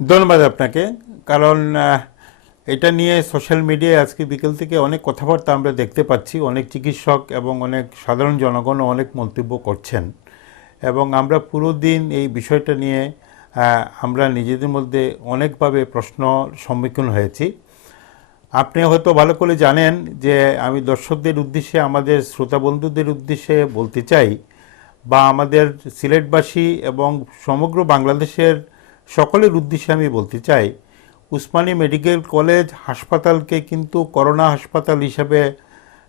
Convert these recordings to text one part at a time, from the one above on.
ধন্যবাদ আপনাকে। কারণ এটা নিয়ে সোশ্যাল মিডিয়ায় আজকে বিকেল থেকে অনেক কথাবার্তা আমরা দেখতে পাচ্ছি, অনেক চিকিৎসক এবং অনেক সাধারণ জনগণও অনেক মন্তব্য করছেন, এবং আমরা পুরো দিন এই বিষয়টা নিয়ে আমরা নিজেদের মধ্যে অনেকভাবে প্রশ্ন সম্মুখীন হয়েছি। আপনি হয়তো ভালো করে জানেন যে আমি দর্শকদের উদ্দেশ্যে, আমাদের শ্রোতা বন্ধুদের উদ্দেশ্যে বলতে চাই, বা আমাদের সিলেটবাসী এবং সমগ্র বাংলাদেশের সকলের উদ্দেশ্যে আমি বলতে চাই, উসমানী মেডিকেল কলেজ হাসপাতালকে কিন্তু করোনা হাসপাতাল হিসাবে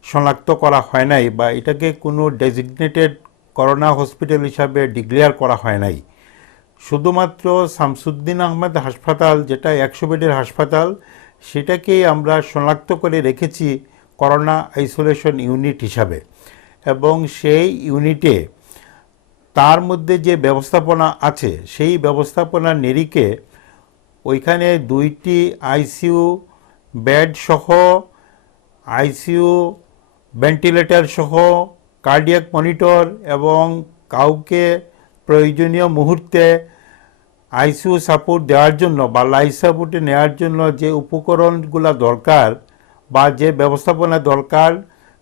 শনাক্ত করা হয় নাই, বা এটাকে কোনো ডেজিগনেটেড করোনা হসপিটাল হিসাবে ডিক্লেয়ার করা হয় নাই। শুধুমাত্র শামসুদ্দিন আহমেদ হাসপাতাল, যেটা 100 বেডের হাসপাতাল, সেটাকেই আমরা শনাক্ত করে রেখেছি করোনা আইসোলেশন ইউনিট হিসাবে। এবং সেই ইউনিটে তার মধ্যে যে ব্যবস্থাপনা আছে, সেই ব্যবস্থাপনার নিরিখে ওইখানে 2টি আইসিইউ বেড সহ, আইসিইউ ভেন্টিলেটর সহ, কার্ডিয়াক মনিটর, এবং কাউকে প্রয়োজনীয় মুহূর্তে আইসিইউ সাপোর্ট দেওয়ার জন্য বা লাইফ সাপোর্টে নেওয়ার জন্য যে উপকরণগুলো দরকার বা যে ব্যবস্থাপনা দরকার,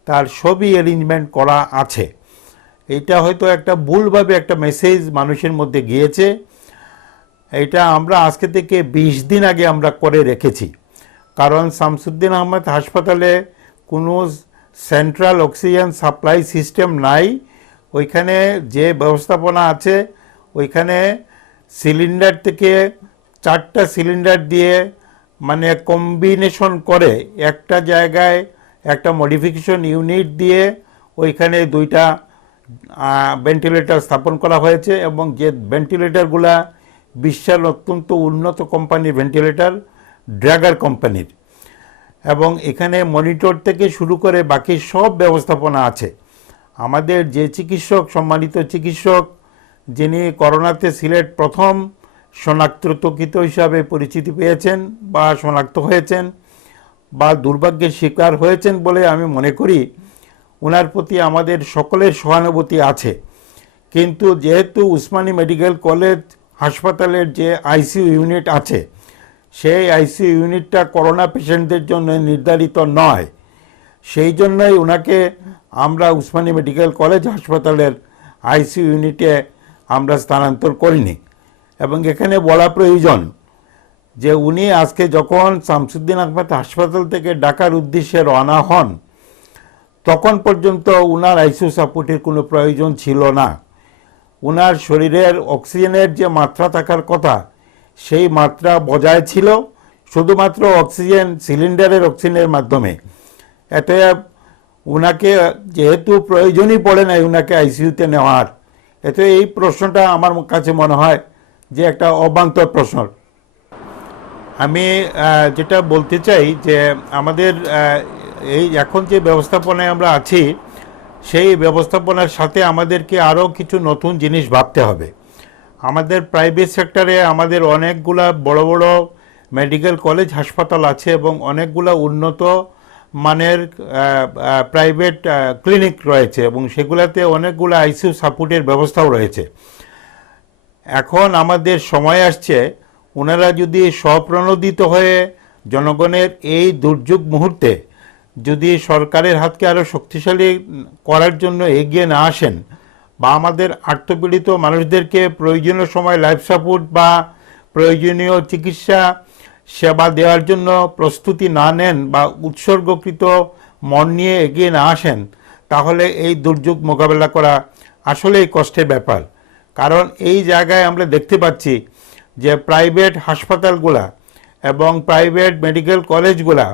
তার সবই অ্যারেঞ্জমেন্ট করা আছে। এটা হয়তো একটা ভুলভাবে একটা মেসেজ মানুষের মধ্যে গিয়েছে। এটা আমরা আজকে থেকে 20 দিন আগে আমরা করে রেখেছি। কারণ শামসুদ্দিন আহমেদ হাসপাতালে কোনো সেন্ট্রাল অক্সিজেন সাপ্লাই সিস্টেম নাই। ওইখানে যে ব্যবস্থাপনা আছে, ওইখানে সিলিন্ডার থেকে 4টা সিলিন্ডার দিয়ে, মানে কম্বিনেশন করে একটা জায়গায় একটা মডিফিকেশন ইউনিট দিয়ে ওইখানে 2টা ভেন্টিলেটর স্থাপন করা হয়েছে। এবং যে ভেন্টিলেটরগুলা বিশ্বের অত্যন্ত উন্নত কোম্পানির ভেন্টিলেটর, ড্র্যাগার কোম্পানির, এবং এখানে মনিটর থেকে শুরু করে বাকি সব ব্যবস্থাপনা আছে। আমাদের যে চিকিৎসক, সম্মানিত চিকিৎসক, যিনি করোনাতে সিলেট প্রথম শনাক্তকৃত হিসাবে পরিচিতি পেয়েছেন বা শনাক্ত হয়েছেন বা দুর্ভাগ্যের শিকার হয়েছেন বলে আমি মনে করি, ওনার প্রতি আমাদের সকলের সহানুভূতি আছে। কিন্তু যেহেতু উসমানী মেডিকেল কলেজ হাসপাতালের যে আইসিইউ ইউনিট আছে, সেই আইসিইউ ইউনিটটা করোনা পেশেন্টদের জন্য নির্ধারিত নয়, সেই জন্যই ওনাকে আমরা উসমানী মেডিকেল কলেজ হাসপাতালের আইসিইউ ইউনিটে আমরা স্থানান্তর করিনি। এবং এখানে বলা প্রয়োজন যে উনি আজকে যখন শামসুদ্দিন আহমেদ হাসপাতাল থেকে ঢাকার উদ্দেশ্যে রওনা হন, তখন পর্যন্ত উনার আইসিইউ সাপোর্টের কোনো প্রয়োজন ছিল না। উনার শরীরের অক্সিজেনের যে মাত্রা থাকার কথা, সেই মাত্রা বজায় ছিল শুধুমাত্র অক্সিজেন সিলিন্ডারের অক্সিজেনের মাধ্যমে। এতে উনাকে যেহেতু প্রয়োজনই পড়ে নাই উনাকে আইসিইউতে নেওয়ার, এতে এই প্রশ্নটা আমার কাছে মনে হয় যে একটা অবান্তর প্রশ্ন। আমি যেটা বলতে চাই যে আমাদের এই এখন যে ব্যবস্থাপনায় আমরা আছি, সেই ব্যবস্থাপনার সাথে আমাদেরকে আরও কিছু নতুন জিনিস ভাবতে হবে। আমাদের প্রাইভেট সেক্টরে আমাদের অনেকগুলা বড় বড় মেডিকেল কলেজ হাসপাতাল আছে এবং অনেকগুলা উন্নত মানের প্রাইভেট ক্লিনিক রয়েছে, এবং সেগুলোতে অনেকগুলো আইসিইউ সাপোর্টের ব্যবস্থাও রয়েছে। এখন আমাদের সময় আসছে, ওনারা যদি স্বপ্রণোদিত হয়ে জনগণের এই দুর্যোগ মুহূর্তে যদি সরকারের হাতকে আরও শক্তিশালী করার জন্য এগিয়ে না আসেন, বা আমাদের আর্তপীড়িত মানুষদেরকে প্রয়োজনীয় সময় লাইফ সাপোর্ট বা প্রয়োজনীয় চিকিৎসা সেবা দেওয়ার জন্য প্রস্তুতি না নেন বা উৎসর্গকৃত মন নিয়ে এগিয়ে না আসেন, তাহলে এই দুর্যোগ মোকাবেলা করা আসলেই কষ্টের ব্যাপার। কারণ এই জায়গায় আমরা দেখতে পাচ্ছি যে প্রাইভেট হাসপাতালগুলা এবং প্রাইভেট মেডিকেল কলেজগুলা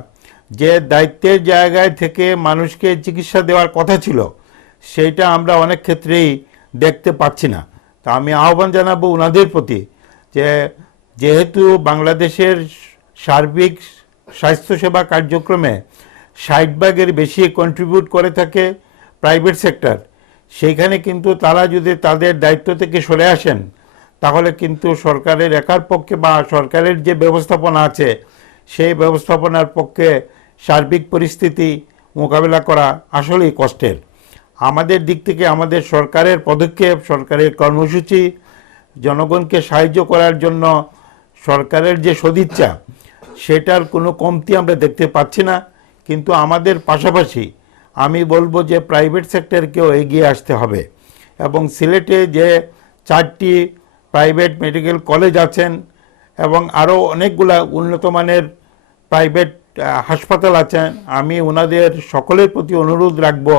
যে দায়িত্বের জায়গায় থেকে মানুষকে চিকিৎসা দেওয়ার কথা ছিল, সেইটা আমরা অনেক ক্ষেত্রেই দেখতে পাচ্ছি না। তা আমি আহ্বান জানাবো ওনাদের প্রতি যে যেহেতু বাংলাদেশের সার্বিক স্বাস্থ্যসেবা কার্যক্রমে 60% বেশি কন্ট্রিবিউট করে থাকে প্রাইভেট সেক্টর, সেইখানে কিন্তু তারা যদি তাদের দায়িত্ব থেকে সরে আসেন, তাহলে কিন্তু সরকারের একার পক্ষে বা সরকারের যে ব্যবস্থাপনা আছে, সেই ব্যবস্থাপনার পক্ষে সার্বিক পরিস্থিতি মোকাবেলা করা আসলেই কষ্টের। আমাদের দিক থেকে আমাদের সরকারের পদক্ষেপ, সরকারের কর্মসূচি, জনগণকে সাহায্য করার জন্য সরকারের যে সদিচ্ছা সেটার কোনো কমতি আমরা দেখতে পাচ্ছি না। কিন্তু আমাদের পাশাপাশি আমি বলবো যে প্রাইভেট সেক্টরকেও এগিয়ে আসতে হবে এবং সিলেটে যে 4টি প্রাইভেট মেডিকেল কলেজ আছেন এবং আরও অনেকগুলা উন্নত মানের প্রাইভেট হাসপাতাল আছেন, আমি ওনাদের সকলের প্রতি অনুরোধ রাখব